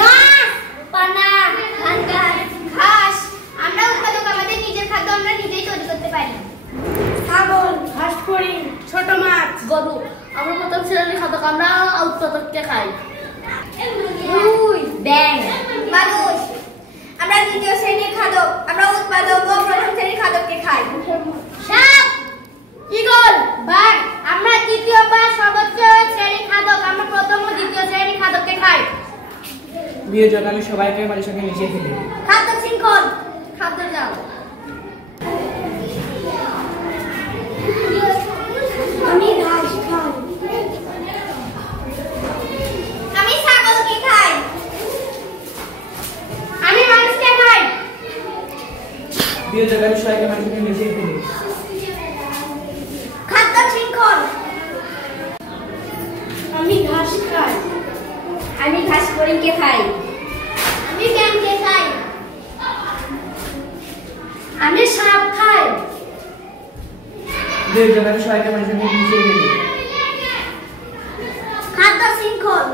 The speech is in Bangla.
ঘাস, পানা, ধান গাছ, ঘাস। আমরা উৎপাদক, আমাদের নিজের খাদ্য আমরা নিজেই তৈরি করতে পারি। ছাগল, হাঁস, হরিণ, ছোট মাছ, গরু। আমরা প্রথম শ্রেণীর খাদ্য, আমরা উৎপাদককে খাই। ব্যাঙ, মানুষ। আমরা দ্বিতীয় শ্রেণীর খাদক, আমরা উৎপাদক ও প্রথম শ্রেণীর খাদককে খাই। সাপ, ঈগল, বাঘ। আমরা তৃতীয় বা সর্বোচ্চ শ্রেণীর খাদক, আমরা প্রথম ও দ্বিতীয় শ্রেণীর খাদককে খাই। বিয়োজক, আমি সবাইকে বাড়ির সঙ্গে মিশিয়ে ফেলি। খাদ্য শৃঙ্খল, খাদ্য দাও। আমি ঘাস খাই। আমি ছাগলকে খাই। আমি মানুষকে খাই। বিয়োজক, আমি সবাইকে বাড়ির সঙ্গে মিশিয়ে ফেলি। খাদ্য শৃঙ্খল। আমি ঘাস খাই। আমি ঘাস হরিণকে খাই। আমি ব্যাঙকে খাই। আমি সাপ খাই। বিয়োজক, আমি সবাইকে বাড়ির সঙ্গে মিশিয়ে ফেলি। খাদ্য শৃঙ্খল।